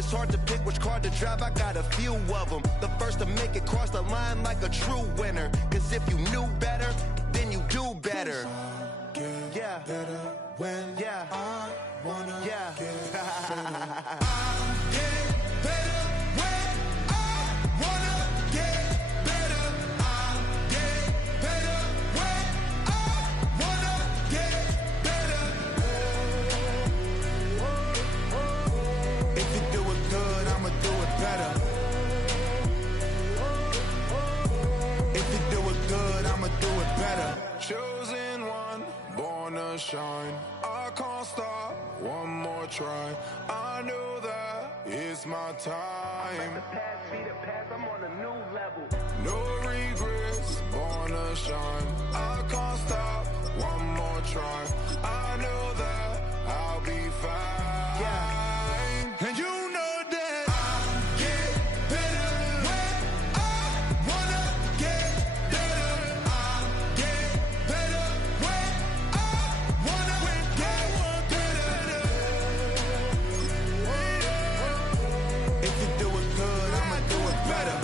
It's hard to pick which car to drive, I got a few of them. The first to make it cross the line like a true winner. Cause if you knew better, then you do better. Yeah. Better when I wanna get better. I get better when I wanna get better. I get better when I wanna get better. If you do it good, I'ma do it better. If you do it good, I'ma do it better. Chosen one, born to shine. I can't stop, one more try. I know that it's my time. I'm on a new level. No regrets, born to shine. I can't stop, one more try. I know that I'll be fine. Yeah. And you know that I get better when I wanna get better. I get better when I wanna get better. If you do it good, I'ma do it better.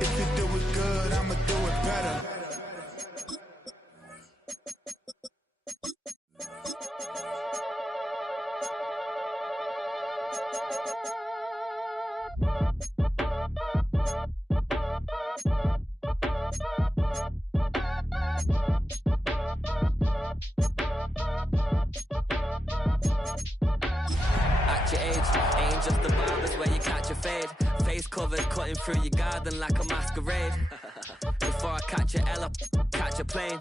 If you do it good, I'ma do it better. At your age, ain't just the barbers where you catch a fade. Face covers cutting through your garden like a masquerade. Before I catch a L up, catch a plane.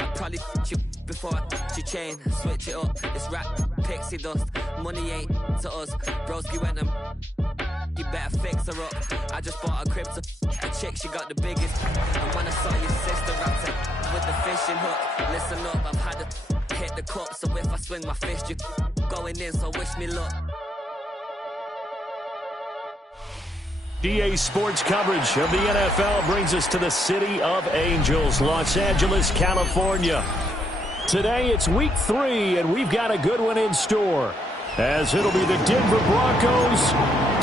I'd probably you before I your chain. Switch it up, it's rap, pixie dust. Money ain't to us. Broski went and you better fix her up. I just bought a crib to a chick, she got the biggest. And when I saw your sister at it with the fishing hook, listen up, I've had to hit the cup. So if I swing my fist, you going in, so wish me luck. DA Sports coverage of the NFL brings us to the City of Angels, Los Angeles, California. Today it's week 3, and we've got a good one in store, as it'll be the Denver Broncos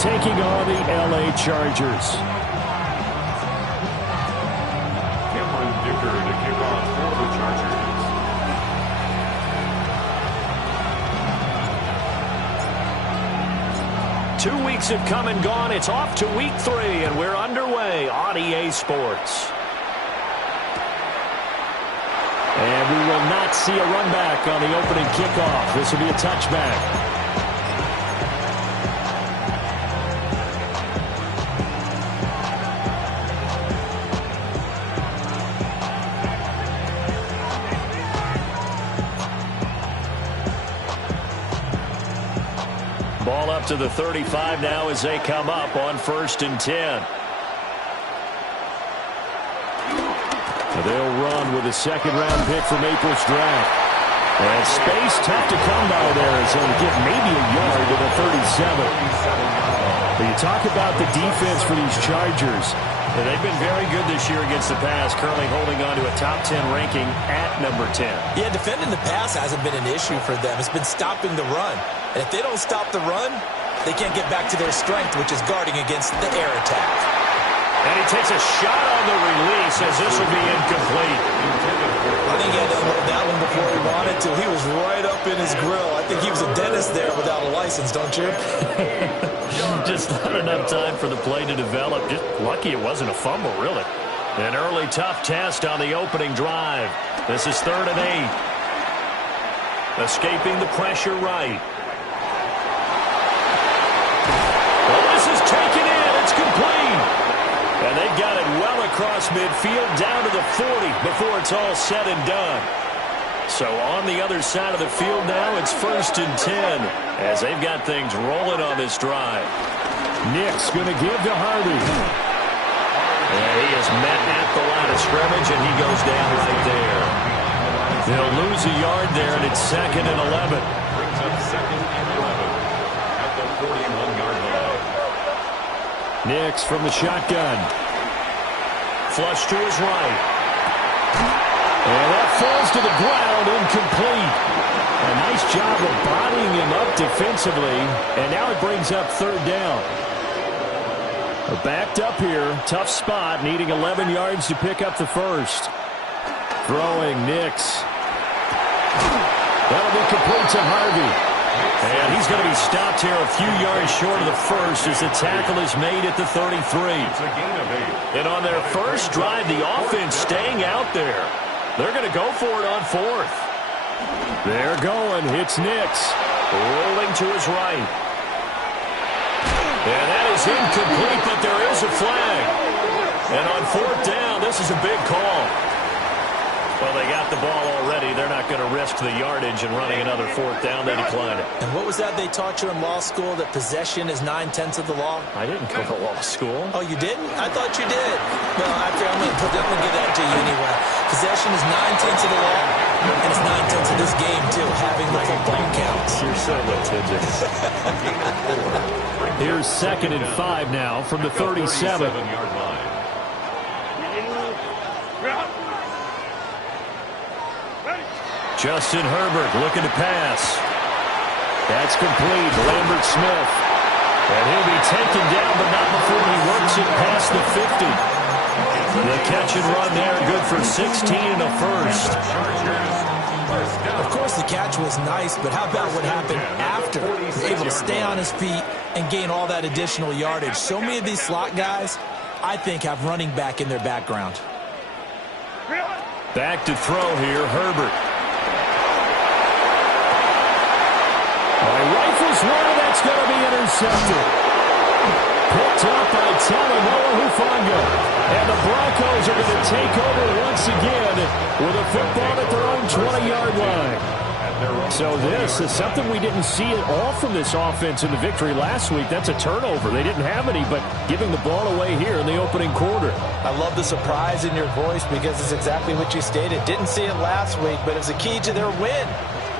taking on the LA Chargers. Cameron Dicker to kick off for the Chargers. 2 weeks have come and gone. It's off to week 3, and we're underway on EA Sports. And we will not see a run back on the opening kickoff. This will be a touchback. Ball up to the 35 now as they come up on 1st and 10. They'll run with a second-round pick from April's draft. And space tough to come by there as they'll get maybe a yard to the 37. But you talk about the defense for these Chargers. They've been very good this year against the pass, currently holding on to a top 10 ranking at number 10. Yeah, defending the pass hasn't been an issue for them. It's been stopping the run. And if they don't stop the run, they can't get back to their strength, which is guarding against the air attack. And he takes a shot on the release as this will be incomplete. I think he had to unload that one before he wanted to. He was right up in his grill. I think he was a dentist there without a license, don't you? Just not enough time for the play to develop. Just lucky it wasn't a fumble, really. An early tough test on the opening drive. This is 3rd and 8. Escaping the pressure right. Well, this is taken in. It's complete. And they've got it well across midfield, down to the 40 before it's all said and done. So on the other side of the field now, it's 1st and 10 as they've got things rolling on this drive. Nick's going to give to Hardy. And he is met at the line of scrimmage, and he goes down right there. They'll lose a yard there, and it's 2nd and 11. Brings up 2nd and 11 at the 41-yard line. Nix from the shotgun. Flush to his right. And that falls to the ground, incomplete. A nice job of bodying him defensively, and now it brings up third down. Backed up here, tough spot, needing 11 yards to pick up the first. Throwing, Nix. That'll be complete to Harvey. And he's going to be stopped here a few yards short of the first as the tackle is made at the 33. And on their first drive, the offense staying out there. They're going to go for it on fourth. They're going. It's Nix. Rolling to his right. And that is incomplete, but there is a flag. And on fourth down, this is a big call. Well, they got the ball already. They're not going to risk the yardage and running another fourth down. They declined it. And what was that they taught you in law school, that possession is 9/10 of the law? I didn't go to law school. Oh, you didn't? I thought you did. Well, I'm going to give that to you anyway. Possession is 9/10 of the law, and it's 9/10 of this game, too, having the football counts. You're so litigious. Here's 2nd and 5 now from the 37. Justin Herbert looking to pass. That's complete. Lambert Smith. And he'll be taken down, but not before he works it past the 50. The catch and run there, good for 16 and a first. Of course, the catch was nice, but how about what happened after? He was able to stay on his feet and gain all that additional yardage. So many of these slot guys, I think, have running back in their background. Back to throw here, Herbert. Rifles one, that's going to be intercepted. Picked up by Talanoa Hufanga. And the Broncos are going to take over once again with a football at their own 20-yard line. So this is something we didn't see at all from this offense in the victory last week. That's a turnover. They didn't have any, but giving the ball away here in the opening quarter. I love the surprise in your voice because it's exactly what you stated. Didn't see it last week, but it was a key to their win.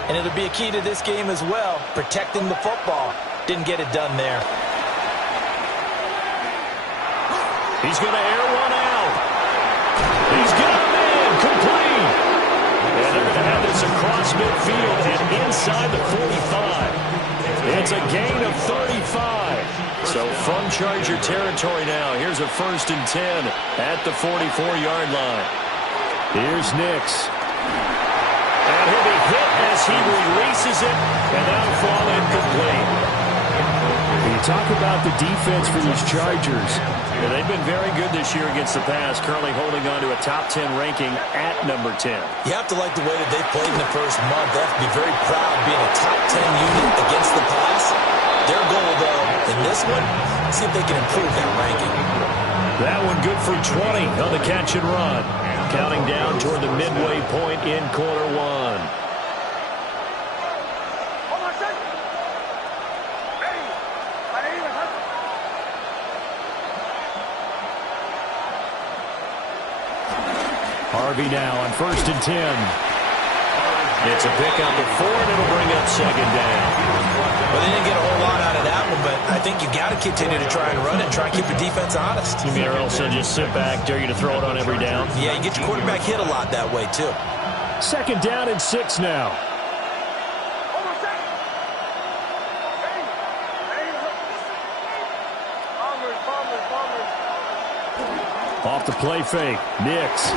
And it'll be a key to this game as well, protecting the football. Didn't get it done there. He's going to air one out. He's got him in, complete. And they're going to have this across midfield and inside the 45. It's a gain of 35. So from Charger territory now, here's a 1st and 10 at the 44-yard line. Here's Nix. And he'll be hit as he releases it, and that'll fall incomplete. You talk about the defense for these Chargers. Yeah, they've been very good this year against the pass, currently holding on to a top 10 ranking at number 10. You have to like the way that they played in the first month. They have to be very proud of being a top 10 unit against the pass. Their goal, though, in this one, see if they can improve that ranking. That one good for 20 on the catch and run. Counting down toward the midway point in quarter one. Harvey now on 1st and 10. It's a pickup of 4, and it'll bring up 2nd down. Well, they didn't get a whole lot out of that one, but I think you got to continue to try and run it and try and keep your defense honest. You mean or else they'll just sit back, dare you to throw it on every down? Yeah, you get your quarterback hit a lot that way, too. 2nd down and 6 now. Off the play fake, Nix.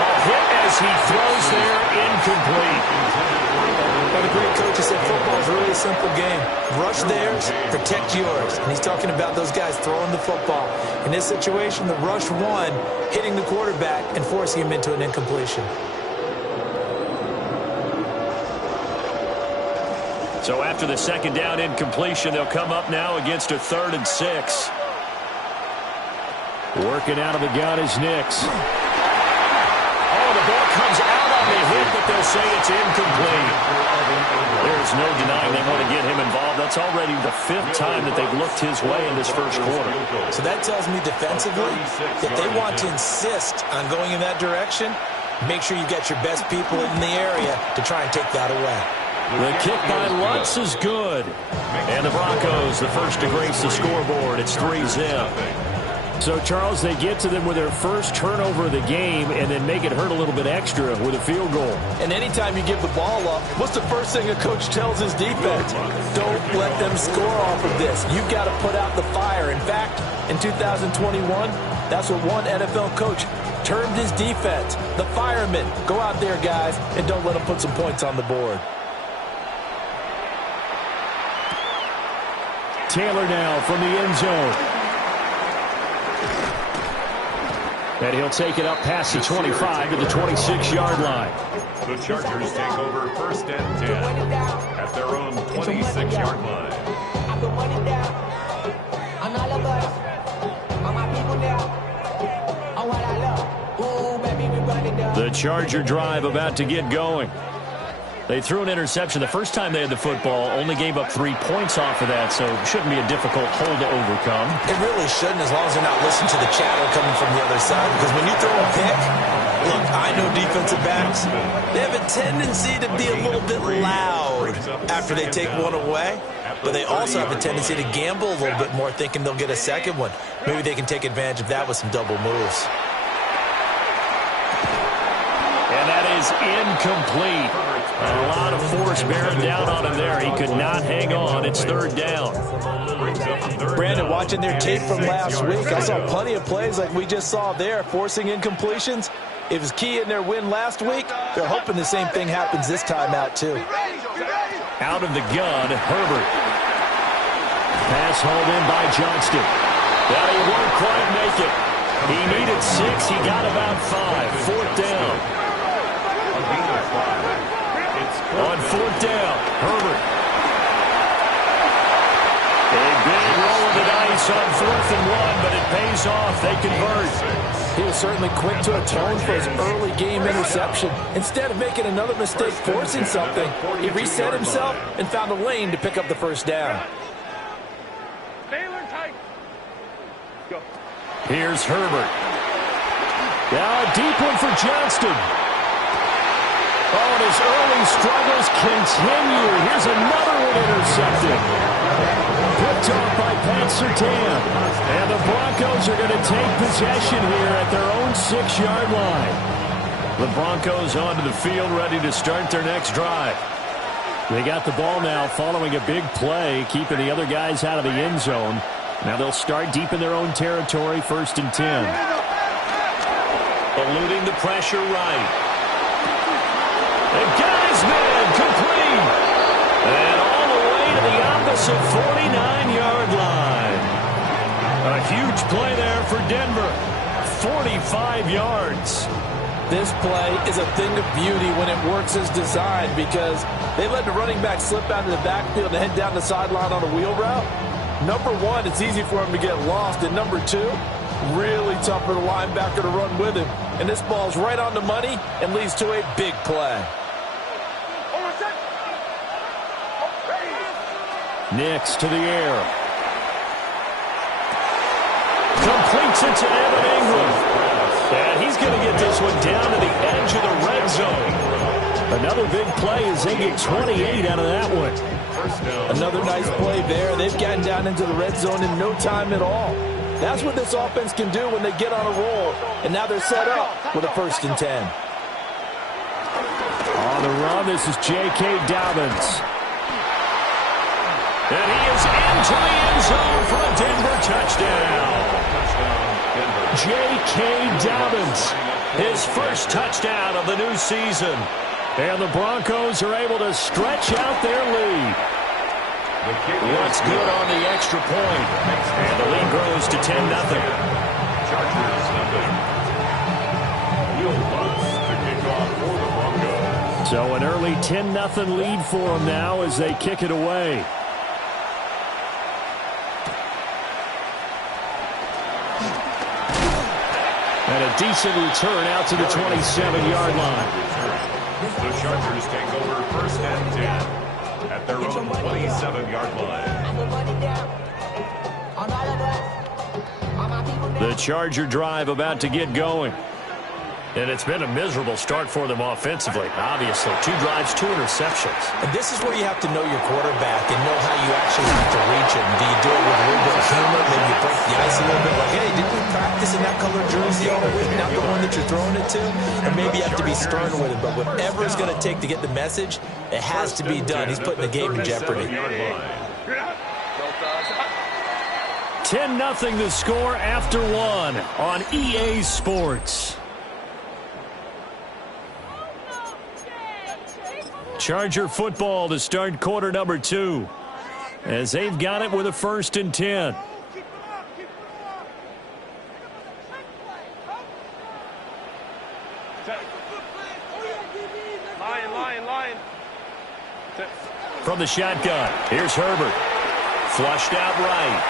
A hit as he throws there, incomplete. But a great coach said football is a really simple game. Rush theirs, protect yours. And he's talking about those guys throwing the football. In this situation, the rush one, hitting the quarterback and forcing him into an incompletion. So after the 2nd down incompletion, they'll come up now against a 3rd and 6. Working out of the gun is Nix. Oh, the ball comes out on the hit, but they'll say it's incomplete. There's no denying they want to get him involved. That's already the 5th time that they've looked his way in this first quarter. So that tells me defensively, if they want to insist on going in that direction, make sure you've got your best people in the area to try and take that away. The kick by Lutz is good. And the Broncos, the first to grace the scoreboard. It's 3-0. So, Charles, they get to them with their first turnover of the game and then make it hurt a little bit extra with a field goal. And anytime you give the ball up, what's the first thing a coach tells his defense? Don't let them score off of this. You've got to put out the fire. In fact, in 2021, that's what one NFL coach termed his defense. The firemen. Go out there, guys, and don't let them put some points on the board. Taylor now from the end zone. And he'll take it up past the 25 to the 26-yard line. The Chargers take over first and 10 at their own 26-yard line. The Charger drive about to get going. They threw an interception the first time they had the football, only gave up 3 points off of that, so it shouldn't be a difficult hole to overcome. It really shouldn't, as long as they're not listening to the chatter coming from the other side, because when you throw a pick, look, I know defensive backs, they have a tendency to be a little bit loud after they take one away, but they also have a tendency to gamble a little bit more, thinking they'll get a second one. Maybe they can take advantage of that with some double moves. And that is incomplete. A lot of force bearing down on him there. He could not hang on. It's third down. Brandon, watching their tape from last week, I saw plenty of plays like we just saw there, forcing incompletions. It was key in their win last week. They're hoping the same thing happens this time out, too. Out of the gun, Herbert. Pass hauled in by Johnston. But he won't quite make it. He needed 6. He got about 5. Fourth down. On fourth down, Herbert. A big roll of the dice on 4th and 1, but it pays off. They convert. He was certainly quick to atone for his early game interception. Instead of making another mistake forcing something, he reset himself and found a lane to pick up the first down. Here's Herbert. Now a deep one for Johnston. Oh, and his early struggles continue. Here's another one intercepted. Picked off by Pat Surtain. And the Broncos are going to take possession here at their own 6-yard line. The Broncos onto the field, ready to start their next drive. They got the ball now following a big play, keeping the other guys out of the end zone. Now they'll start deep in their own territory, 1st and 10. Eluding the pressure right. And got his man complete. And all the way to the opposite 49-yard line. A huge play there for Denver. 45 yards. This play is a thing of beauty when it works as designed, because they let the running back slip out of the backfield and head down the sideline on a wheel route. Number one, it's easy for him to get lost. And number two, really tough for the linebacker to run with him. And this ball's right on the money and leads to a big play. Nix to the air. Completes it to Evan Ingram. And he's going to get this one down to the edge of the red zone. Another big play as they get 28 out of that one. Another nice play there. They've gotten down into the red zone in no time at all. That's what this offense can do when they get on a roll. And now they're set up with a 1st and 10. On the run, this is J.K. Dobbins. And he is into the end zone for a Denver touchdown. J.K. Dobbins, his first touchdown of the new season. And the Broncos are able to stretch out their lead. What's good on the extra point. And the lead grows to 10-0. So an early 10-0 lead for them now as they kick it away. And a decent return out to the 27-yard line. The Chargers take over 1st and 10 at their own 27-yard line. The Charger drive about to get going. And it's been a miserable start for them offensively, obviously. 2 drives, 2 interceptions. And this is where you have to know your quarterback and know how you actually have to reach him. Do you do it with a little bit of humor? Maybe you break the ice a little bit, like, hey, didn't we practice in that color jersey all week, not the one that you're throwing it to? Or maybe you have to be stern with him. But whatever it's going to take to get the message, it has to be done. He's putting the game in jeopardy. 10-0 the score after 1 on EA Sports. Charger football to start quarter number 2 as they've got it with a 1st and 10. Lion. From the shotgun, here's Herbert. Flushed out right.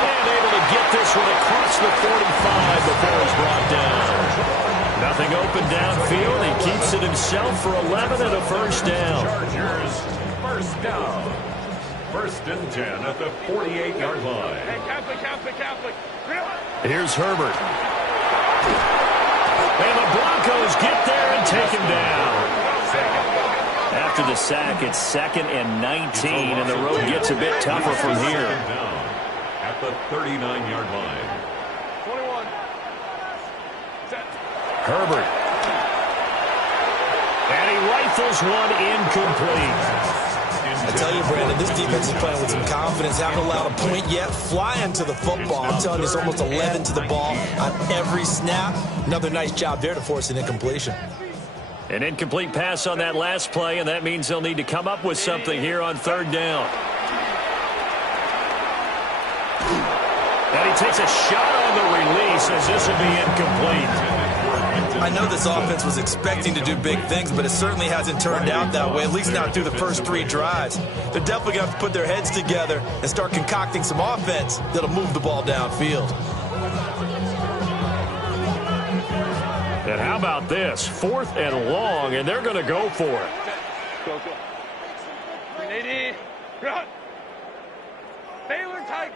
And able to get this one across the 45 before it's brought down. Nothing open downfield. He keeps it himself for 11 and a 1st down. Chargers, 1st down. 1st and 10 at the 48-yard line. Hey, Catholic. Here's Herbert. And the Broncos get there and take him down. After the sack, it's 2nd and 19, and the road gets a bit tougher from here. At the 39-yard line. Herbert. And he rifles one incomplete. I tell you, Brandon, this defense is playing with some confidence. Haven't allowed a point yet. Flying to the football. I'm telling you, it's almost 11 to the ball on every snap. Another nice job there to force an incompletion. An incomplete pass on that last play, and that means they'll need to come up with something here on 3rd down. And he takes a shot on the release as this will be incomplete. I know this offense was expecting to do big things, but it certainly hasn't turned out that way, at least not through the first 3 drives. They're definitely going to have to put their heads together and start concocting some offense that'll move the ball downfield. And how about this? 4th and long, and they're going to go for it. Go. Baylor tight.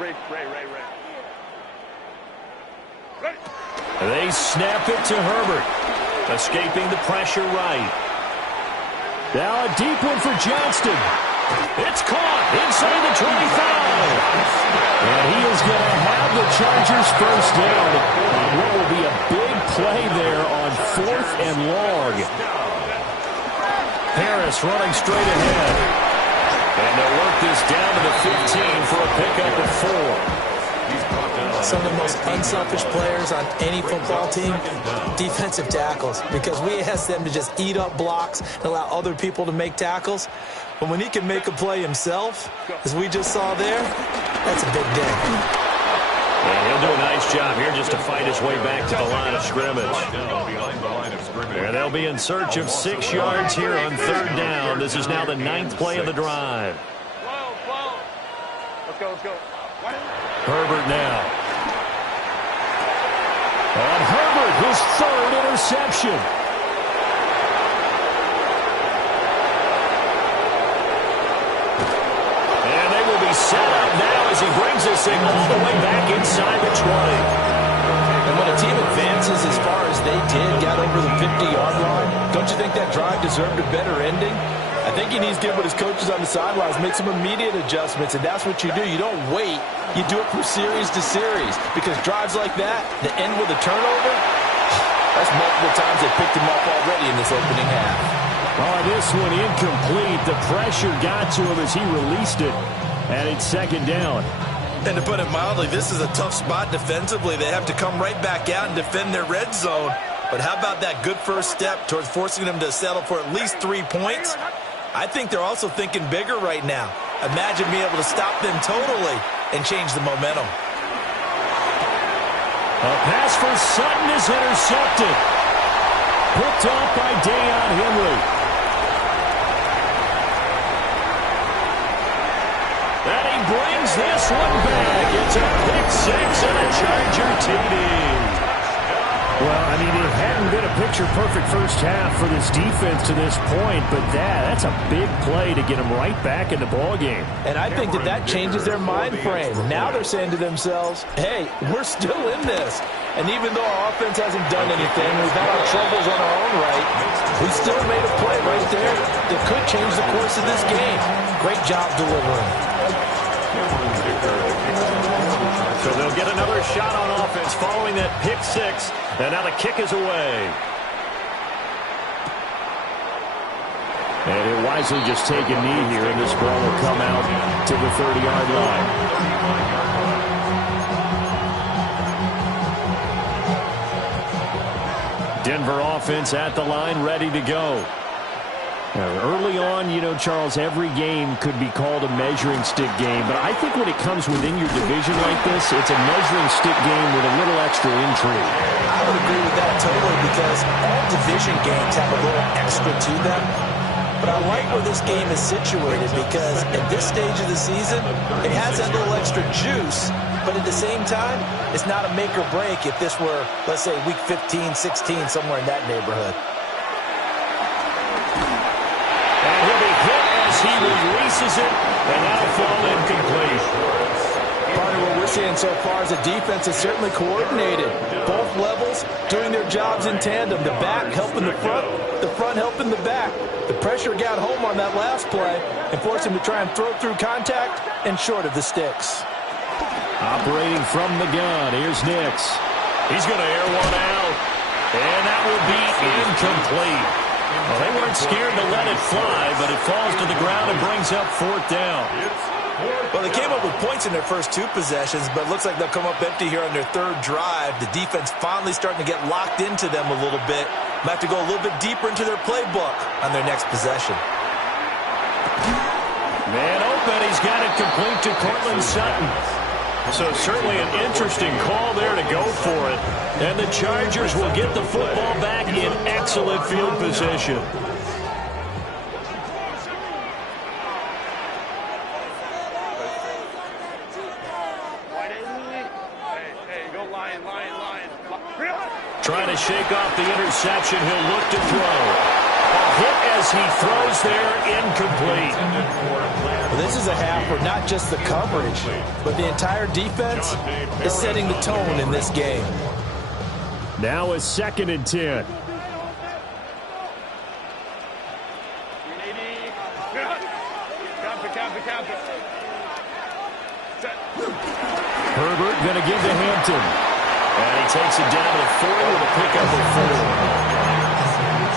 Ray. They snap it to Herbert, escaping the pressure right. Now a deep one for Johnston. It's caught inside the 25. And he is going to have the Chargers 1st down on what will be a big play there on 4th and long. Harris running straight ahead. And they'll work this down to the 15 for a pickup of 4. Some of the most unselfish players on any football team, defensive tackles, because we ask them to just eat up blocks and allow other people to make tackles. But when he can make a play himself, as we just saw there, that's a big day. And he'll do a nice job here just to fight his way back to the line of scrimmage. And they'll be in search of 6 yards here on 3rd down. This is now the 9th play of the drive. Let's go. Herbert now. And Herbert, his 3rd interception. And they will be set up now as he brings this thing all the way back inside the 20. And when a team advances as far as they did, got over the 50-yard line, don't you think that drive deserved a better ending? I think he needs to get with his coaches on the sidelines, make some immediate adjustments, and that's what you do. You don't wait. You do it from series to series, because drives like that, that end with a turnover, that's multiple times they picked him up already in this opening half. Oh, this one incomplete. The pressure got to him as he released it, and it's 2nd down. And to put it mildly, this is a tough spot defensively. They have to come right back out and defend their red zone. But how about that good first step towards forcing them to settle for at least 3 points? I think they're also thinking bigger right now. Imagine being able to stop them totally and change the momentum. A pass for Sutton is intercepted. Picked off by Deion Henry. And he brings this one back. It's a pick 6 and a Charger TD. Well, I mean, it hadn't been a picture-perfect first half for this defense to this point, but that's a big play to get them right back in the ballgame. And I think that changes their mind frame. Now they're saying to themselves, hey, we're still in this. And even though our offense hasn't done anything, we've had our troubles on our own right, we still made a play right there that could change the course of this game. Great job delivering. So they'll get another shot on offense following that pick six. And now the kick is away. And he'll wisely just take a knee here, and this ball will come out to the 30-yard line. Denver offense at the line, ready to go. Now, early on, you know, Charles, every game could be called a measuring stick game. But I think when it comes within your division like this, it's a measuring stick game with a little extra intrigue. I would agree with that totally because all division games have a little extra to them. But I like where this game is situated because at this stage of the season, it has that little extra juice. But at the same time, it's not a make or break if this were, let's say, week 15, 16, somewhere in that neighborhood. And he'll be hit as he releases it, and that'll fall incomplete. Part of what we're seeing so far is the defense is certainly coordinated. Both levels doing their jobs in tandem. The back helping the front helping the back. The pressure got home on that last play and forced him to try and throw through contact and short of the sticks. Operating from the gun, here's Nix. He's going to air one out, and that will be incomplete. Well, they weren't scared to let it fly, but it falls to the ground and brings up fourth down. Well, they came up with points in their first two possessions, but it looks like they'll come up empty here on their third drive. The defense finally starting to get locked into them a little bit. Might have to go a little bit deeper into their playbook on their next possession. Man open, he's got it complete to Cortland Sutton. So certainly an interesting call there to go for it. And the Chargers will get the football back in excellent field position. Trying to shake off the interception. He'll look to throw. A hit as he throws there, incomplete. Well, this is a half where not just the coverage, but the entire defense is setting the tone in this game. Now a 2nd and 10. Herbert going to give to Hampton. And he takes it down to the 40 with a pickup of 4.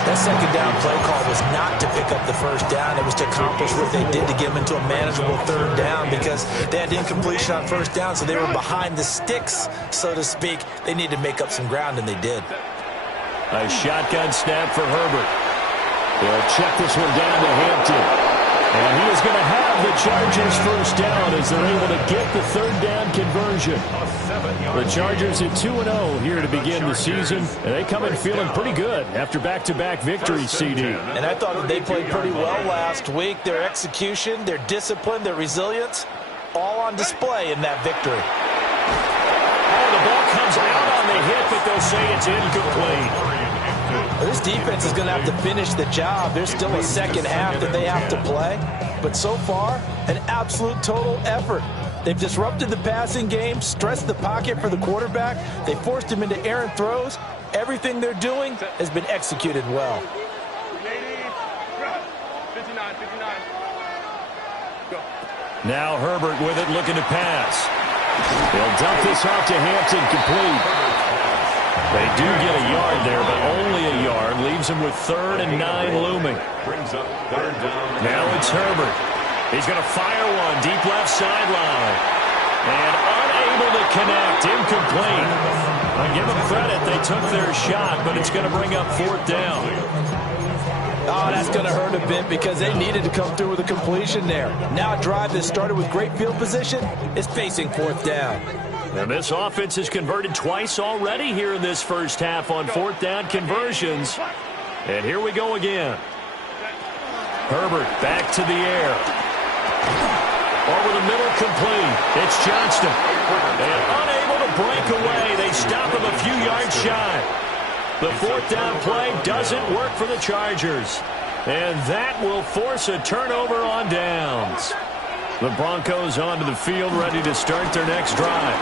That second down play call was not to pick up the first down. It was to accomplish what they did to get them into a manageable third down because they had incompletion on first down, so they were behind the sticks, so to speak. They needed to make up some ground, and they did. A shotgun snap for Herbert. They'll check this one down to Hampton. And he is going to have the Chargers first down as they're able to get the third down conversion. The Chargers at 2-0 here to begin the season, and they come in feeling pretty good after back-to-back victories, CD. And I thought that they played pretty well last week. Their execution, their discipline, their resilience, all on display in that victory. Oh, the ball comes out on the hit, but they'll say it's incomplete. This defense is going to have to finish the job. There's still a second half that they have to play. But so far, an absolute total effort. They've disrupted the passing game, stressed the pocket for the quarterback. They forced him into errant throws. Everything they're doing has been executed well. 59. Go. Now Herbert with it, looking to pass. They'll dump this off to Hampton, complete. They do get a yard there, but only a yard. Leaves him with 3rd and 9 looming. Now it's Herbert. He's going to fire one deep left sideline. And unable to connect. Incomplete. I give them credit. They took their shot, but it's going to bring up 4th down. Oh, that's going to hurt a bit because they needed to come through with a completion there. Now a drive that started with great field position is facing 4th down. And this offense has converted twice already here in this first half on 4th down conversions. And here we go again. Herbert back to the air. Over the middle, complete. It's Johnston. And unable to break away. They stop him a few yards shy. The fourth down play doesn't work for the Chargers. And that will force a turnover on downs. The Broncos onto the field, ready to start their next drive.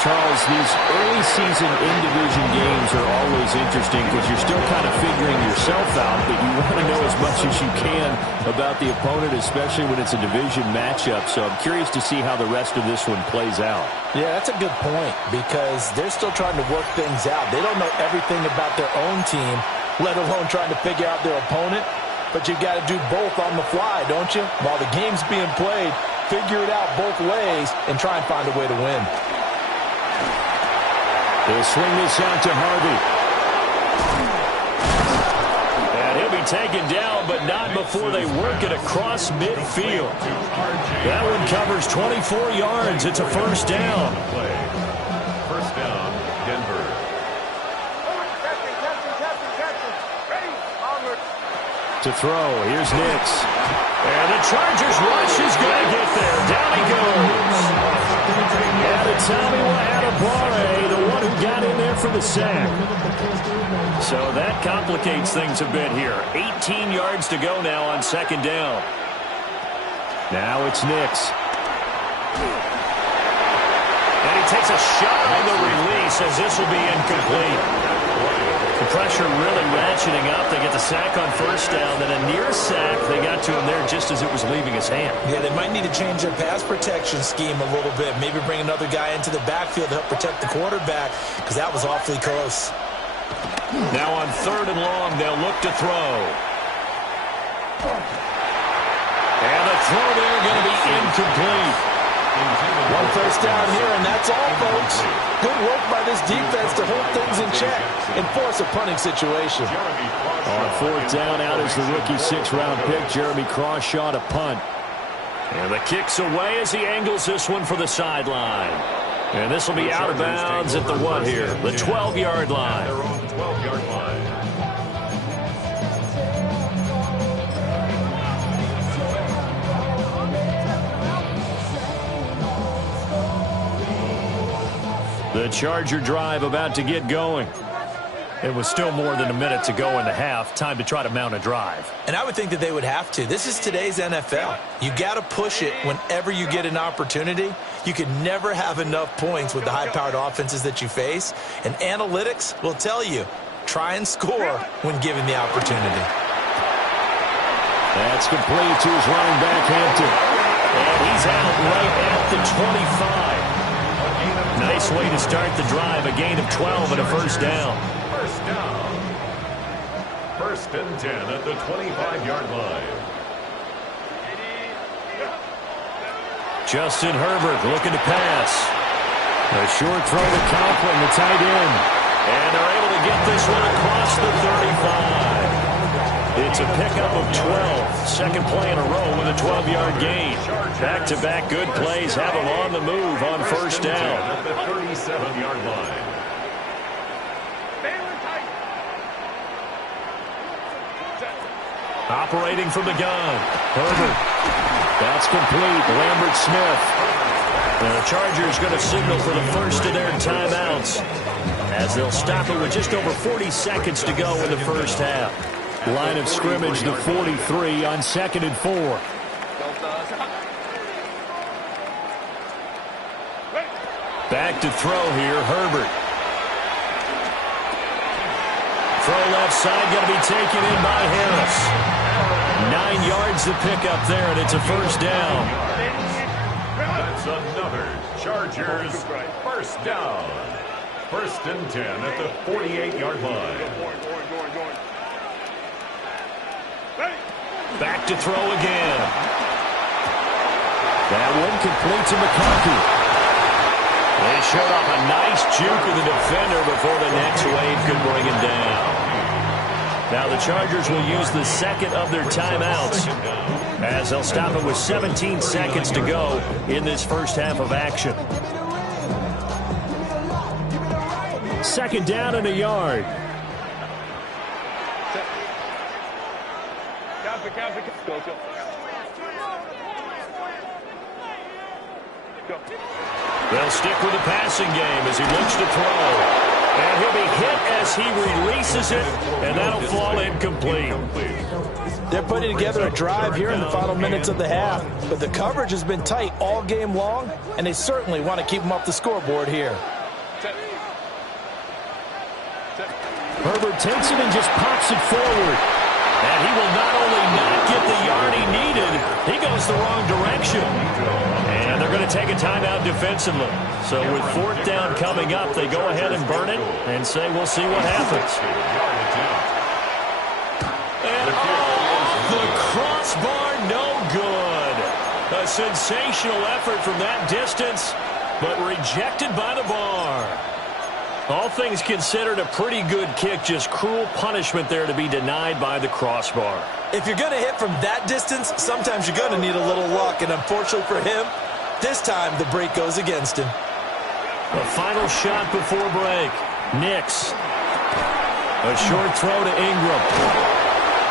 Charles, these early season in-division games are always interesting because you're still kind of figuring yourself out, but you want to know as much as you can about the opponent, especially when it's a division matchup. So I'm curious to see how the rest of this one plays out. Yeah, that's a good point because they're still trying to work things out. They don't know everything about their own team, let alone trying to figure out their opponent. But you've got to do both on the fly, don't you? While the game's being played, figure it out both ways and try and find a way to win. They'll swing this out to Harvey. And he'll be taken down, but not before they work it across midfield. That one covers 24 yards. It's a first down. First down, Denver. To throw, here's Nix. And the Chargers rush is going to get there. Down he goes. And it's Tommy Adebawore, the one who got in there for the sack. So that complicates things a bit here. 18 yards to go now on second down. Now it's Nix. And he takes a shot on the release as this will be incomplete. The pressure really ratcheting up. They get the sack on first down. Then a near sack. They got to him there just as it was leaving his hand. Yeah, they might need to change their pass protection scheme a little bit. Maybe bring another guy into the backfield to help protect the quarterback because that was awfully close. Now on third and long, they'll look to throw. And the throw there going to be incomplete. One first down here, and that's all, folks. Good work by this defense to hold things in check and force a punting situation. On fourth down, out is the rookie sixth-round pick, Jeremy Crawshaw, to punt. And the kick's away as he angles this one for the sideline. And this will be out of bounds at the what here? The 12-yard line. They're on the 12-yard line. The Charger drive about to get going. It was still more than a minute to go in the half. Time to try to mount a drive. And I would think that they would have to. This is today's NFL. You got to push it whenever you get an opportunity. You can never have enough points with the high-powered offenses that you face. And analytics will tell you, try and score when given the opportunity. That's complete to his running back, Hampton. And he's out right at the 25. Nice way to start the drive. A gain of 12 and a first down. First down. First and 10 at the 25-yard line. Justin Herbert looking to pass. A short throw to Conklin, the tight end. And they're able to get this one across the 35. It's a pickup of 12. Second play in a row with a 12-yard gain. Back-to-back good plays have them on the move on first down. At the 37-yard line. Operating from the gun. Herbert. That's complete. Lambert Smith. And the Chargers going to signal for the first of their timeouts as they'll stop it with just over 40 seconds to go in the first half. Line of scrimmage, the 43 on 2nd and 4. Back to throw here, Herbert. Throw left side, going to be taken in by Harris. 9 yards to pick up there, and it's a first down. That's another Chargers first down. First and 10 at the 48-yard line. Back to throw again. That one complete to McConkey. They showed off a nice juke of the defender before the next wave could bring him down. Now the Chargers will use the second of their timeouts as they'll stop it with 17 seconds to go in this first half of action. Second down and a yard. They'll stick with the passing game as he looks to throw. And he'll be hit as he releases it, and that'll fall incomplete. They're putting together a drive here in the final minutes of the half, but the coverage has been tight all game long, and they certainly want to keep them off the scoreboard here. Herbert takes it and just pops it forward. And he will not only not get the yard he needed, he goes the wrong direction. And they're going to take a timeout defensively. So with fourth down coming up, they go ahead and burn it and say we'll see what happens. And the crossbar, no good. A sensational effort from that distance, but rejected by the bar. All things considered, a pretty good kick, just cruel punishment there to be denied by the crossbar. If you're going to hit from that distance, sometimes you're going to need a little luck, and unfortunately for him, this time the break goes against him. A final shot before break. Nix. A short throw to Ingram.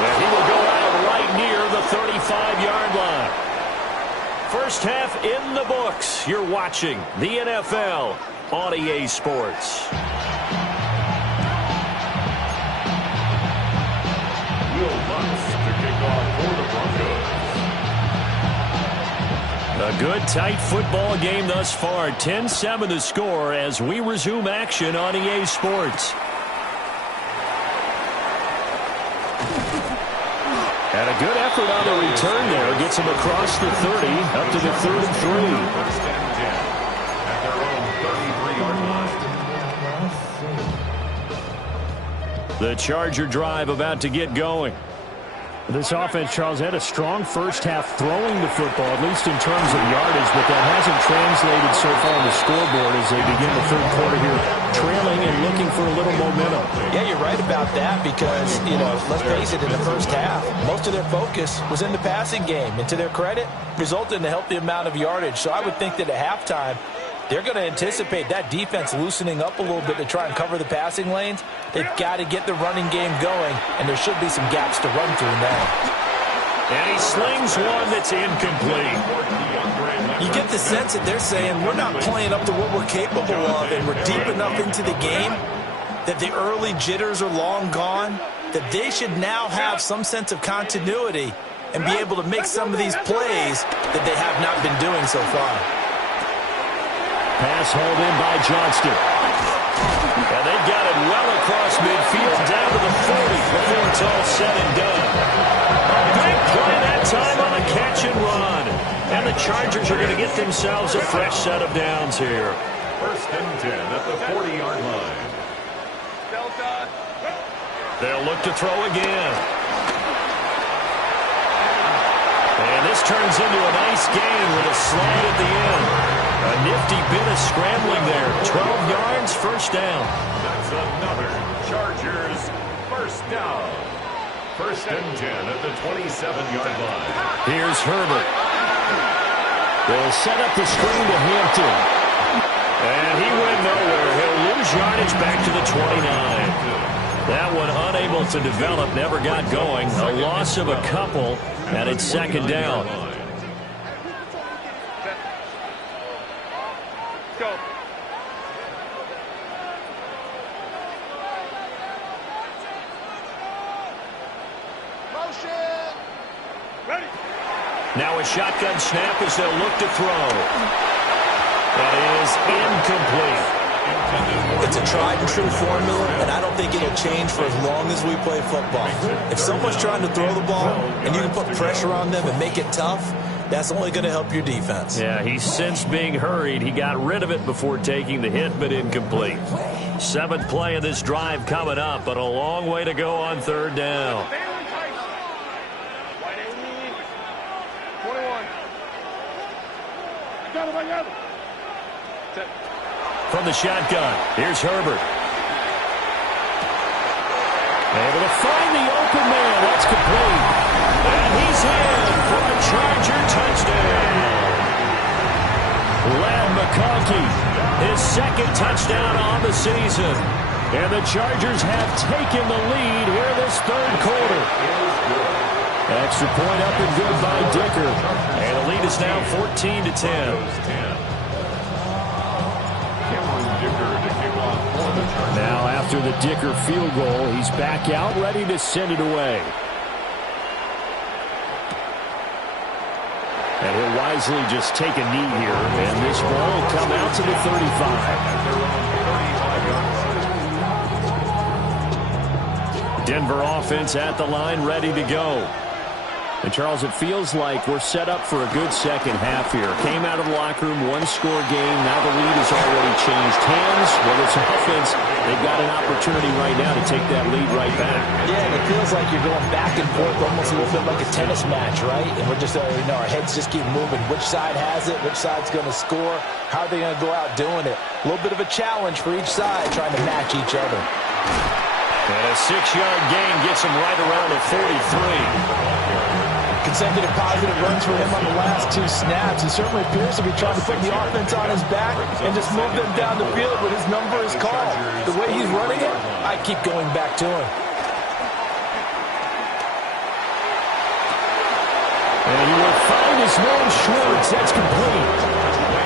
And he will go out right near the 35-yard line. First half in the books. You're watching the NFL on EA Sports. Will Lutz to kick off for the Broncos. A good, tight football game thus far. 10-7 the score as we resume action on EA Sports. And a good effort on the return there. Gets him across the 30, up to the 33. First and 10 at their own 33-yard line. The Charger drive about to get going. This offense, Charles, had a strong first half throwing the football, at least in terms of yardage, but that hasn't translated so far on the scoreboard as they begin the third quarter here, trailing and looking for a little momentum. Yeah, you're right about that because, let's face it, in the first half, most of their focus was in the passing game. And to their credit, resulted in a healthy amount of yardage. So I would think that at halftime, they're going to anticipate that defense loosening up a little bit to try and cover the passing lanes. They've got to get the running game going, and there should be some gaps to run through now. And he slings one that's incomplete. You get the sense that they're saying we're not playing up to what we're capable of, and we're deep enough into the game that the early jitters are long gone, that they should now have some sense of continuity and be able to make some of these plays that they have not been doing so far. Pass hauled in by Johnston. And they've got it well across midfield down to the 40 before it's all said and done. A big play that time on a catch and run. And the Chargers are going to get themselves a fresh set of downs here. First and 10 at the 40-yard line. They'll look to throw again. And this turns into a nice gain with a slide at the end. A nifty bit of scrambling there. 12 yards, first down. That's another Chargers first down. First and 10 at the 27-yard line. Here's Herbert. They'll set up the screen to Hampton. And he went nowhere. He'll lose yardage back to the 29. That one unable to develop, never got going. A loss of a couple, and it's second down. Now a shotgun snap as they'll look to throw. That is incomplete. It's a tried and true formula, and I don't think it'll change for as long as we play football. If someone's trying to throw the ball and you can put pressure on them and make it tough, that's only going to help your defense. Yeah, he's since being hurried. He got rid of it before taking the hit, but incomplete. Seventh play of this drive coming up, but a long way to go on third down. From the shotgun, here's Herbert. Able to find the open man. That's complete. And he's in for a Charger touchdown. Len McConkey, his second touchdown on the season. And the Chargers have taken the lead here this third quarter. Extra point up and good by Dicker. And the lead is now 14-10. Dicker to kick off for the Chargers. Now after After the Dicker field goal, he's back out, ready to send it away. And he'll wisely just take a knee here, and this ball will come out to the 35. Denver offense at the line, ready to go. And, Charles, it feels like we're set up for a good second half here. Came out of the locker room, one-score game. Now the lead has already changed hands. Whether it's offense, they've got an opportunity right now to take that lead right back. Yeah, and it feels like you're going back and forth, almost a little bit like a tennis match, right? And we're just, our heads just keep moving. Which side has it? Which side's going to score? How are they going to go out doing it? A little bit of a challenge for each side, trying to match each other. And a 6-yard gain gets him right around the 43. Consecutive positive runs for him on the last 2 snaps. He certainly appears to be trying to put the offense on his back and just move them down the field when his number is called. The way he's running it, I keep going back to him. And he will find his man Schwartz. That's complete.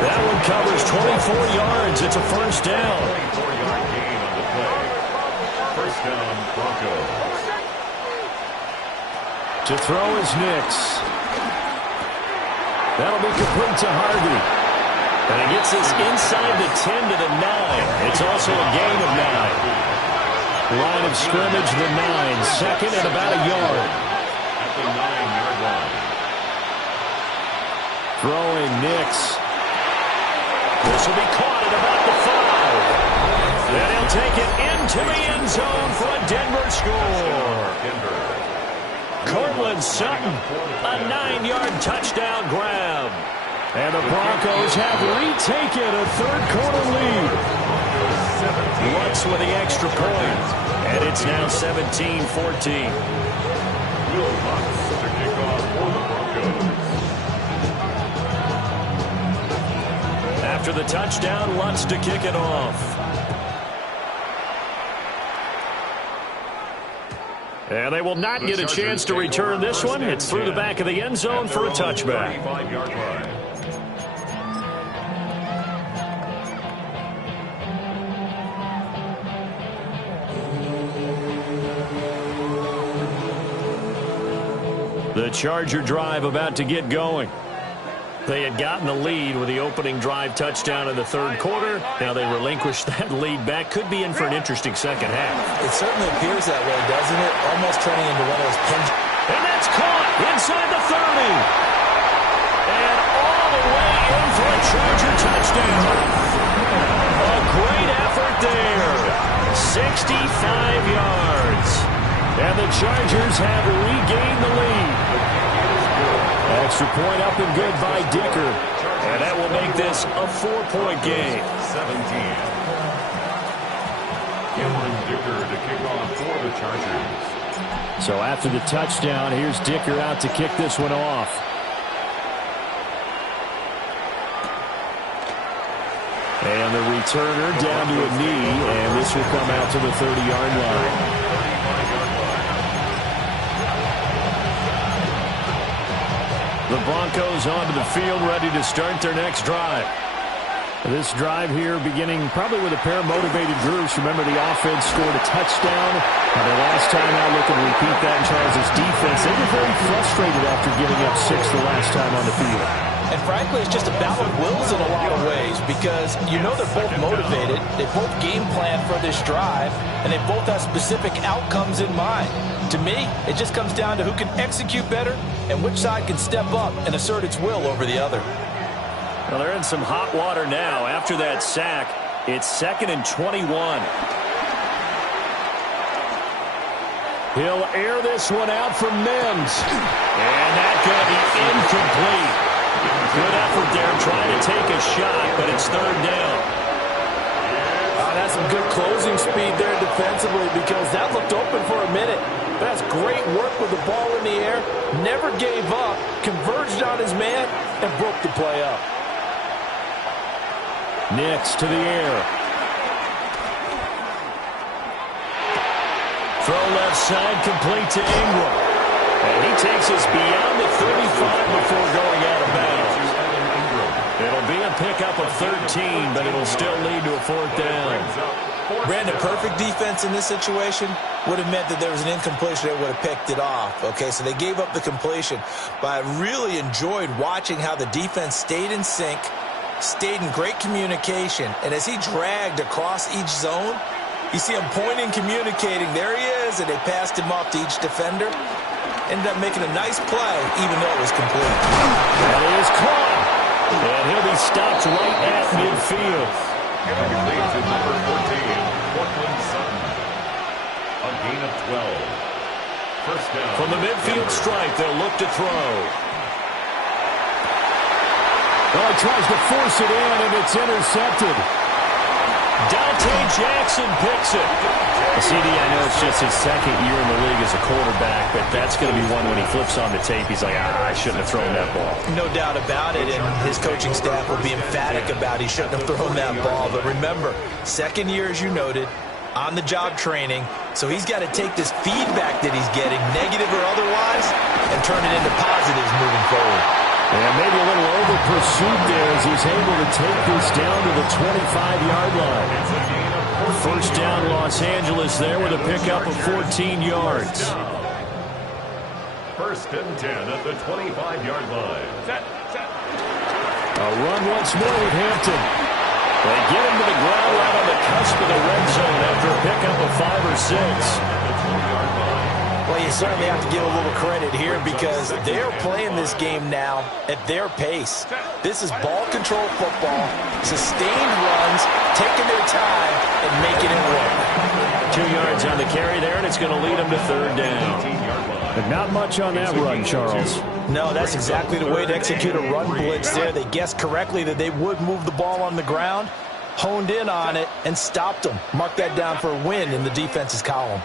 That one covers 24 yards. It's a first down. 24-yard gain on the play. First down, Broncos. To throw is Nix. That'll be complete to Harvey. And he gets this inside the 10 to the 9. It's also a gain of 9. Line of scrimmage, the 9. Second and about a yard. At the 9-yard line. Throwing Nix. This will be caught at about the 5. Then he'll take it into the end zone for a Denver score. Denver. Cortland Sutton, a 9-yard touchdown grab. And the Broncos have retaken a third-quarter lead. Lutz with the extra point. And it's now 17-14. Will Lutz to kick off for the Broncos. After the touchdown, Lutz to kick it off. And they will not get a chance to return this one. It's through the back of the end zone for a touchback. 35-yard line. The Charger drive about to get going. They had gotten the lead with the opening drive touchdown in the third quarter. Now they relinquished that lead back. Could be in for an interesting second half. It certainly appears that way, doesn't it? Almost turning into one of those pins. And that's caught inside the 30. And all the way in for a Charger touchdown. A great effort there. 65 yards. And the Chargers have regained the lead. Extra point up and good by Dicker. And that will make this a 4-point game. 17. Cameron Dicker to kick off for the Chargers. So after the touchdown, here's Dicker out to kick this one off. And the returner down to a knee, and this will come out to the 30-yard line. The Broncos onto the field, ready to start their next drive. This drive here beginning probably with a pair of motivated groups. Remember, the offense scored a touchdown. The last time out, looking to repeat that in Charles' defense. They were very frustrated after giving up 6 the last time on the field. And frankly, it's just a battle of wills in a lot of ways because you know they're both motivated. They both game plan for this drive, and they both have specific outcomes in mind. To me, it just comes down to who can execute better and which side can step up and assert its will over the other. Well, they're in some hot water now. After that sack, it's 2nd and 21. He'll air this one out from Mims. And that's going to be incomplete. Good effort there trying to take a shot, but it's 3rd down. That's some good closing speed there defensively because that looked open for a minute. That's great work with the ball in the air. Never gave up, converged on his man, and broke the play up. Nix to the air. Throw left side, complete to Ingram. And he takes us beyond the 35 before going out of bounds. It'll be a pickup of 13, but it'll still lead to a 4th down. Brandon, perfect defense in this situation would have meant that there was an incompletion that would have picked it off. Okay, so they gave up the completion. But I really enjoyed watching how the defense stayed in sync, stayed in great communication, and as he dragged across each zone, you see him pointing, communicating. There he is, and they passed him off to each defender. Ended up making a nice play, even though it was complete. That is caught. And he'll be stopped right at midfield. Complete to number 14, Portland Sutton. A gain of 12. First down. From the midfield stripe, they'll look to throw. Oh, he tries to force it in, and it's intercepted. Dante Jackson picks it. CD, I know it's just his second year in the league as a quarterback, but that's going to be one when he flips on the tape. He's like, I shouldn't have thrown that ball. No doubt about it, and his coaching staff will be emphatic about he shouldn't have thrown that ball. But remember, second year, as you noted, on-the-job training, so he's got to take this feedback that he's getting, negative or otherwise, and turn it into positives moving forward. And maybe a little over-pursuit there as he's able to take this down to the 25-yard line. First down, Los Angeles there with a pickup of 14 yards. First and 10 at the 25-yard line. A run once more with Hampton. They get him to the ground right on the cusp of the red zone after a pickup of 5 or 6. Well, you certainly have to give a little credit here because they're playing this game now at their pace. This is ball control football, sustained runs, taking their time, and making it work. 2 yards on the carry there, and it's going to lead them to third down. But not much on that run, Charles. No, that's exactly the way to execute a run blitz there. They guessed correctly that they would move the ball on the ground, honed in on it, and stopped them. Mark that down for a win in the defense's column.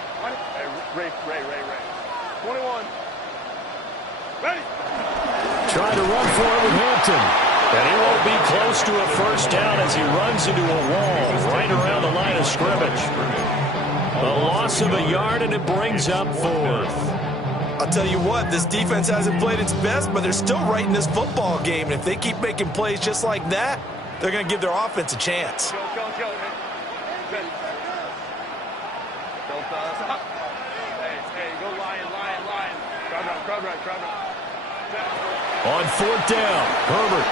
Ray. 21. Ready. Trying to run for it with Hampton. And he won't be close to a first down as he runs into a wall right around the line of scrimmage. A loss of a yard, and it brings up fourth. I'll tell you what, this defense hasn't played its best, but they're still right in this football game. And if they keep making plays just like that, they're going to give their offense a chance. Go. Hey, go Lion. Crowd right. On fourth down, Herbert.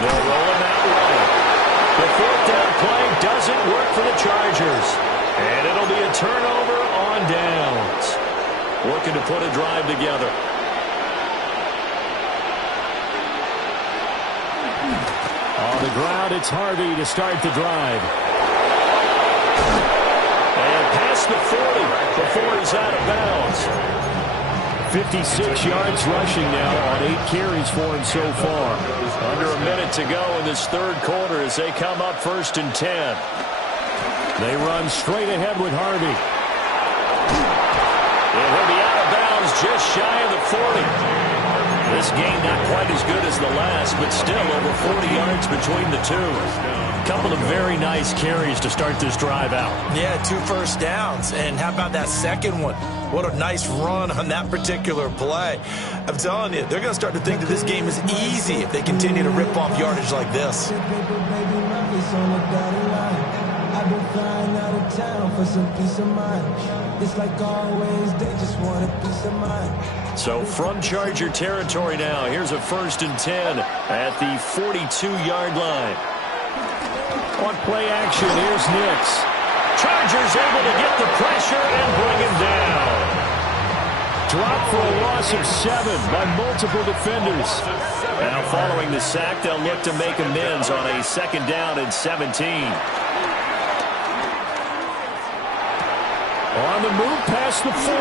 They'll roll him out right. The fourth down play doesn't work for the Chargers. And it'll be a turnover on downs. Working to put a drive together. On the ground, it's Harvey to start the drive. And past the 40 before he's out of bounds. 56 yards rushing now on 8 carries for him so far. Under a minute to go in this third quarter as they come up first and 10. They run straight ahead with Harvey. And he'll be out of bounds just shy of the 40. This game not quite as good as the last, but still over 40 yards between the two. A couple of very nice carries to start this drive out. Yeah, 2 first downs. And how about that second one? What a nice run on that particular play. I'm telling you, they're going to start to think that this game is easy if they continue to rip off yardage like this. I've been flying out of town for some peace of mind. It's like always, they just want a piece of mind. So from Charger territory now, here's a first and 10 at the 42-yard line. On play action, here's Nix. Chargers able to get the pressure and bring him down. Dropped for a loss of 7 by multiple defenders. Now following the sack, they'll look to make amends on a second down and 17. On the move past the 40.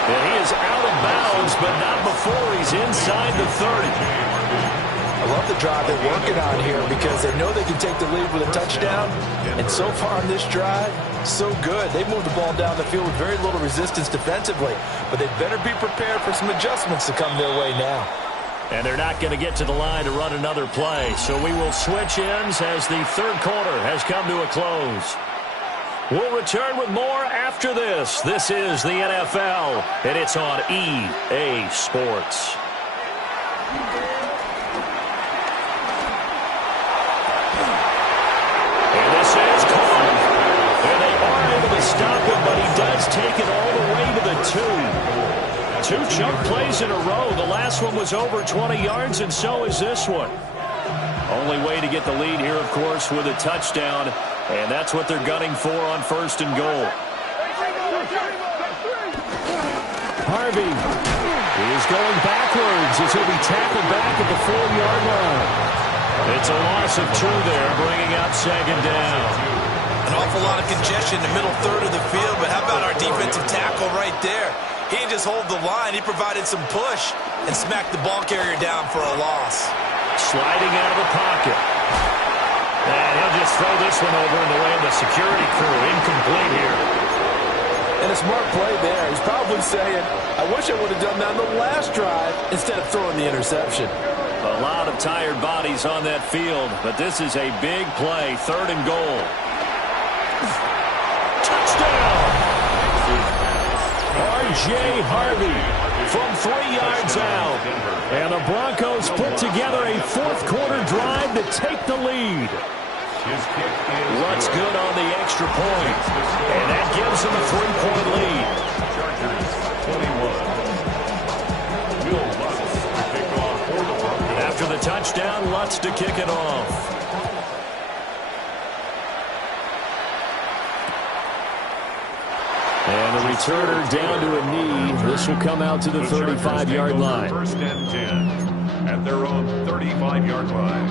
And he is out of bounds, but not before he's inside the 30. I love the drive they're working on here because they know they can take the lead with a touchdown. And so far on this drive, so good. They moved the ball down the field with very little resistance defensively. But they better be prepared for some adjustments to come their way now. And they're not going to get to the line to run another play. So we will switch ends as the third quarter has come to a close. We'll return with more after this. This is the NFL, and it's on EA Sports. And this is caught. And they 2 chunk plays in a row. The last one was over 20 yards, and so is this one. Only way to get the lead here, of course, with a touchdown, and that's what they're gunning for on 1st and goal. Harvey is going backwards as he'll be tackled back at the 4-yard line. It's a loss of 2 there, bringing up 2nd down. An awful lot of congestion in the middle third of the field, but how about our defensive tackle right there? He didn't just hold the line, he provided some push and smacked the ball carrier down for a loss. Sliding out of the pocket. And he'll just throw this one over in the way of the security crew. Incomplete here. And a smart play there. He's probably saying, I wish I would have done that on the last drive instead of throwing the interception. A lot of tired bodies on that field, but this is a big play. 3rd and goal. Touchdown! R.J. Harvey from 3 yards out. And the Broncos put together a 4th quarter drive to take the lead. What's good on the extra point? And that gives them a 3-point lead. After the touchdown, Lutz to kick it off. And the returner down to a knee. This will come out to the 35-yard line. 1st and 10 at their own 35-yard line.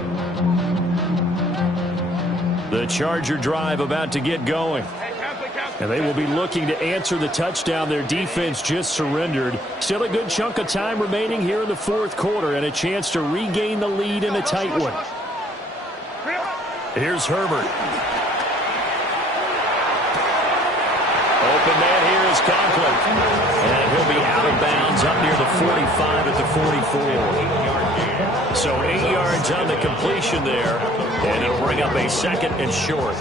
The Charger drive about to get going. And they will be looking to answer the touchdown their defense just surrendered. Still a good chunk of time remaining here in the 4th quarter and a chance to regain the lead in a tight one. Here's Herbert. Open man here is Conklin. And he'll be out of bounds up near the 45 at the 44. So 8 yards on the completion there. And it'll bring up a 2nd and short.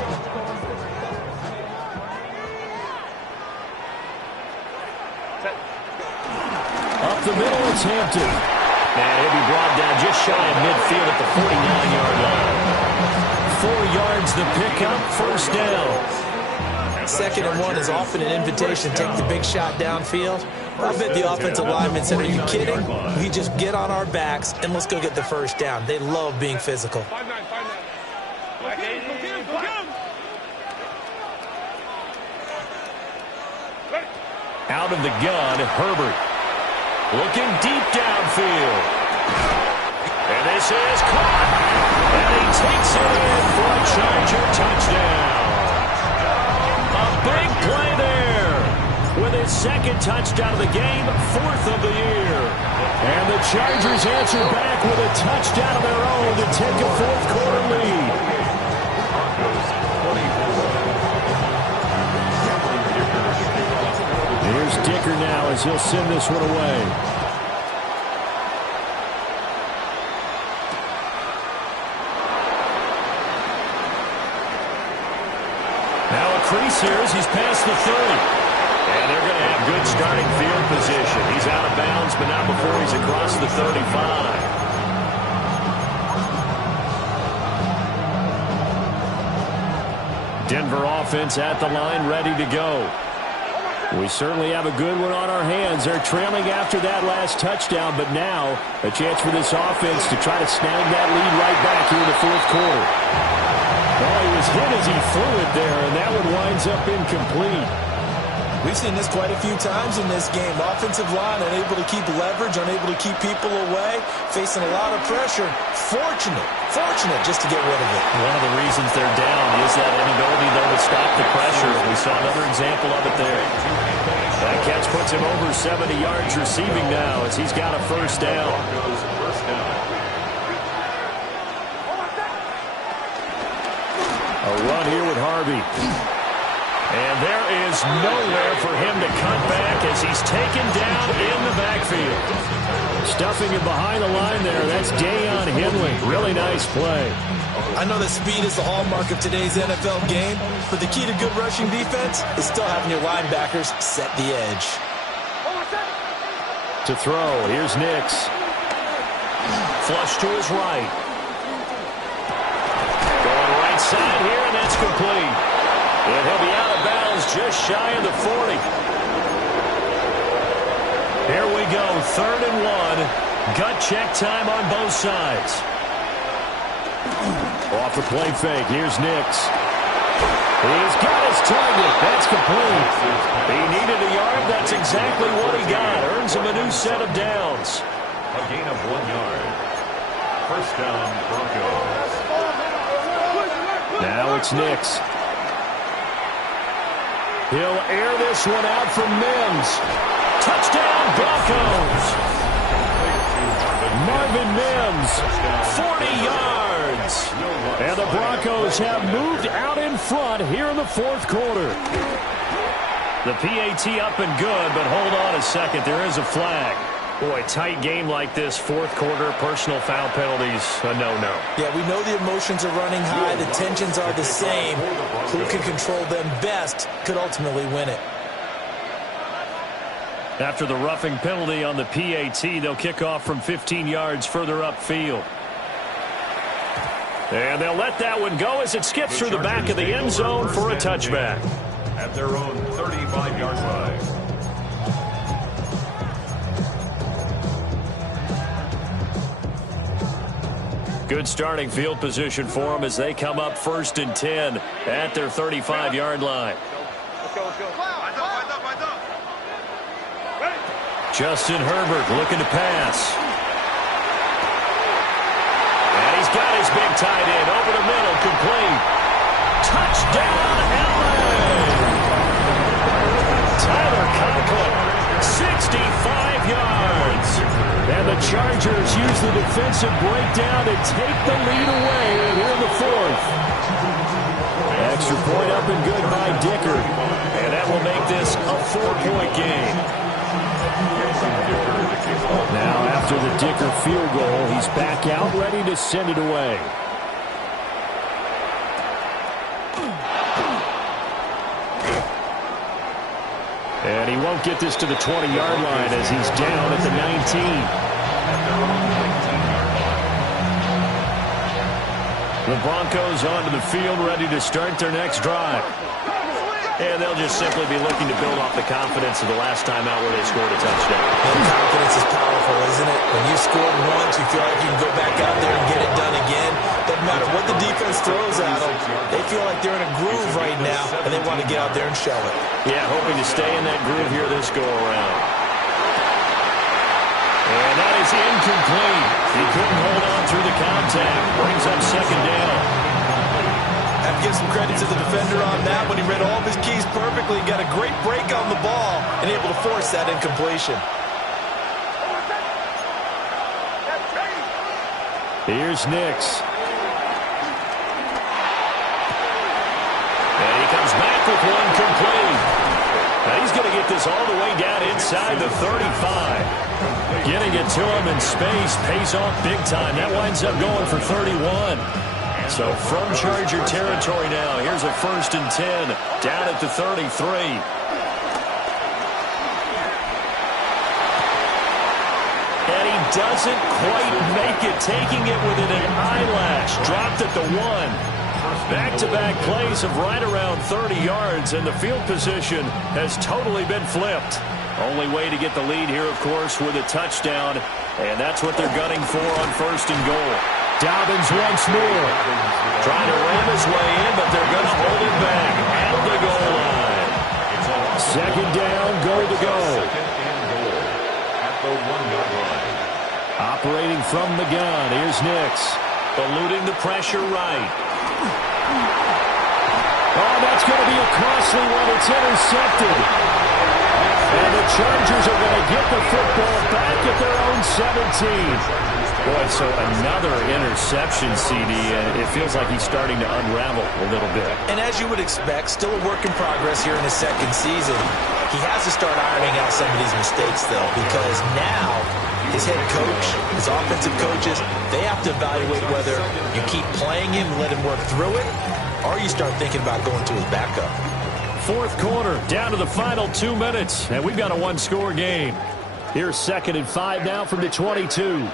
Up the middle, it's Hampton. And he'll be brought down just shy of midfield at the 49-yard line. 4 yards the pickup, 1st down. 2nd and 1 is often an invitation. Take the big shot downfield. I bet the offensive lineman said, are you kidding? We just get on our backs and let's go get the 1st down. They love being physical. Out of the gun, Herbert. Looking deep downfield. And this is caught. And he takes it in for a Charger touchdown. A big play there. With his 2nd touchdown of the game, 4th of the year. And the Chargers answer back with a touchdown of their own to take a 4th quarter lead. Here's Dicker now as he'll send this one away. Now a crease here as he's past the 30. And they're going to have good starting field position. He's out of bounds, but not before he's across the 35. Denver offense at the line, ready to go. We certainly have a good one on our hands. They're trailing after that last touchdown, but now a chance for this offense to try to snag that lead right back here in the 4th quarter. Well, he was hit as he threw it there, and that one winds up incomplete. We've seen this quite a few times in this game. Offensive line unable to keep leverage, unable to keep people away, facing a lot of pressure. Fortunate just to get rid of it. One of the reasons they're down is that inability, though, to stop the pressure. We saw another example of it there. That catch puts him over 70 yards receiving now as he's got a 1st down. A run here with Harvey. And there is nowhere for him to cut back as he's taken down in the backfield. Stuffing it behind the line there. That's Deion Henley. Really nice play. I know that speed is the hallmark of today's NFL game, but the key to good rushing defense is still having your linebackers set the edge. To throw, here's Nix. Flush to his right. Going right side here, and that's complete. And he'll be out of bounds just shy of the 40. Here we go, 3rd and 1. Gut check time on both sides. Off the play fake, here's Nix. He's got his target. That's complete. He needed a yard. That's exactly what he got. Earns him a new set of downs. A gain of 1 yard. First down, Broncos. Now it's Nix. He'll air this one out from Mims. Touchdown, Broncos. Marvin Mims, 40 yards. And the Broncos have moved out in front here in the 4th quarter. The PAT up and good, but hold on a second. There is a flag. Boy, tight game like this, 4th quarter, personal foul penalties, a no-no. Yeah, we know the emotions are running high. The tensions are the same. Who can control them best could ultimately win it. After the roughing penalty on the PAT, they'll kick off from 15 yards further upfield. And they'll let that one go as it skips through the back of the end zone for a touchback. At their own 35-yard line. Good starting field position for them as they come up 1st and 10 at their 35-yard line. Let's go, let's go. Justin Herbert looking to pass. And he's got his big tight end over the middle, complete. Touchdown, LA! Tyler Conklin, 65 yards. And the Chargers use the defensive breakdown to take the lead away here in the 4th. Extra point up and good by Dicker. And that will make this a 4-point game. Now, after the Dicker field goal, he's back out, ready to send it away. And he won't get this to the 20-yard line as he's down at the 19. The Broncos onto the field, ready to start their next drive. And they'll just simply be looking to build off the confidence of the last time out where they scored a touchdown. And confidence is powerful, isn't it? When you scored once, you feel like you can go back out there and get it done again. Doesn't matter what the defense throws at them. They feel like they're in a groove right now, and they want to get out there and show it. Yeah, hoping to stay in that groove here this go-around. And that is incomplete. He couldn't hold on through the contact. Brings up 2nd down. Have to give some credit to the defender on that when he read all of his keys perfectly, got a great break on the ball, and able to force that incompletion. Here's Nix. And he comes back with one complete. Now he's going to get this all the way down inside the 35. Getting it to him in space pays off big time. That winds up going for 31. So from Charger territory now, here's a 1st and 10 down at the 33. And he doesn't quite make it, taking it within an eyelash. Dropped at the 1. Back-to-back plays of right around 30 yards, and the field position has totally been flipped. Only way to get the lead here, of course, with a touchdown, and that's what they're gunning for on 1st and goal. Dobbins once more. Trying to ram his way in, but they're going to hold it back at the goal line. 2nd down, goal to go. At the 1-yard line. Operating from the gun, here's Nix. Eluding the pressure right. Oh, that's going to be a costly one. It's intercepted. And the Chargers are going to get the football back at their own 17. Boy, so another interception, CD, and it feels like he's starting to unravel a little bit. And as you would expect, still a work in progress here in his 2nd season. He has to start ironing out some of these mistakes, though, because now his head coach, his offensive coaches, they have to evaluate whether you keep playing him and let him work through it, or you start thinking about going to his backup. 4th quarter, down to the final 2 minutes, and we've got a 1-score game. Here's 2nd and 5 now from the 22.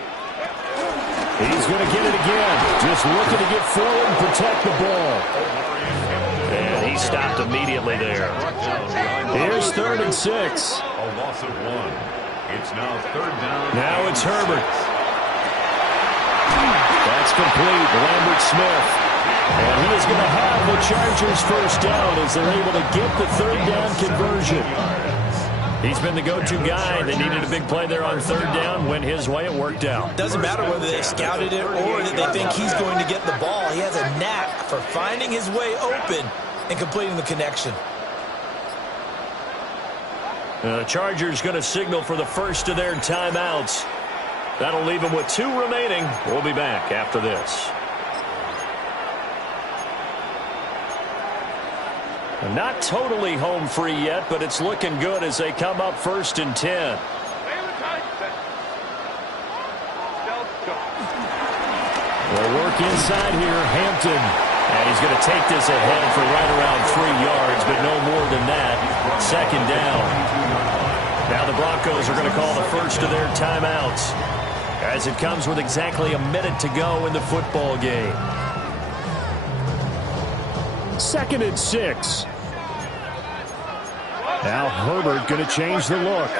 He's going to get it again. Just looking to get forward and protect the ball. And he stopped immediately there. Here's 3rd and 6. A loss of 1. It's now third down. Now it's Herbert. That's complete. Lambert Smith. And he is going to have the Chargers first down as they're able to get the third down conversion. He's been the go-to guy. They needed a big play there on third down. Went his way. It worked out. Doesn't matter whether they scouted it or that they think he's going to get the ball. He has a knack for finding his way open and completing the connection. The Chargers going to signal for the first of their timeouts. That'll leave them with 2 remaining. We'll be back after this. Not totally home free yet, but it's looking good as they come up first and 10. They'll work inside here, Hampton. And he's going to take this ahead for right around 3 yards, but no more than that. Second down. Now the Broncos are going to call the first of their timeouts, as it comes with exactly a minute to go in the football game. 2nd and 6. Now Herbert going to change the look.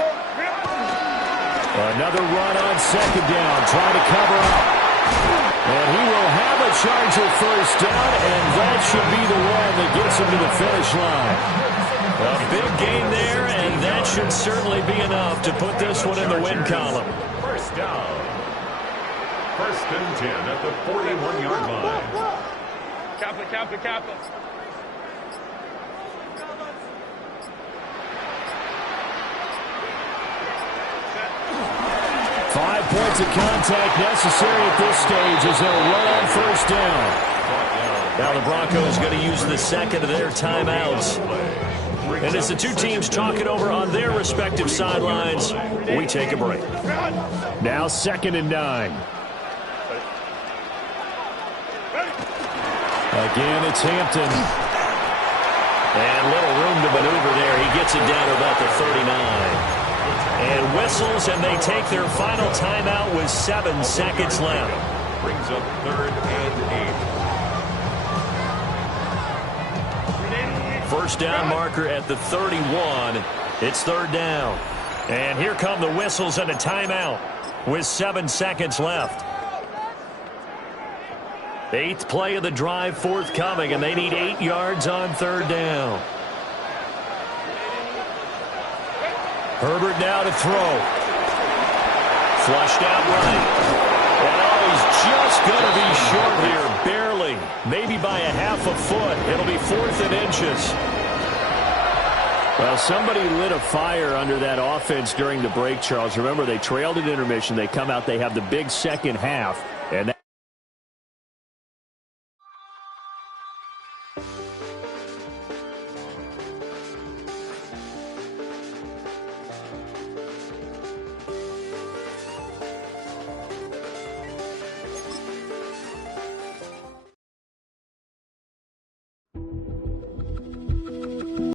Another run on second down, trying to cover up. And he will have a Charger first down, and that should be the one that gets him to the finish line. A big gain there, and that should certainly be enough to put this one in the win column. First down. 1st and 10 at the 41-yard line. Kappa. 5 points of contact necessary at this stage as they'll run on first down. Now the Broncos going to use the second of their timeouts. And as the 2 teams talk it over on their respective sidelines, we take a break. Now 2nd and 9. Again, it's Hampton. And little room to maneuver there. He gets it down to about the 39. And whistles, and they take their final timeout with 7 seconds left. Brings up 3rd and 8. First down marker at the 31. It's 3rd down. And here come the whistles and a timeout with 7 seconds left. 8th play of the drive forthcoming, and they need 8 yards on 3rd down. Herbert now to throw. Flushed out right. And he's just going to be short here, barely. Maybe by a half a foot. It'll be 4th and inches. Well, somebody lit a fire under that offense during the break, Charles. Remember, they trailed at intermission. They come out, they have the big second half.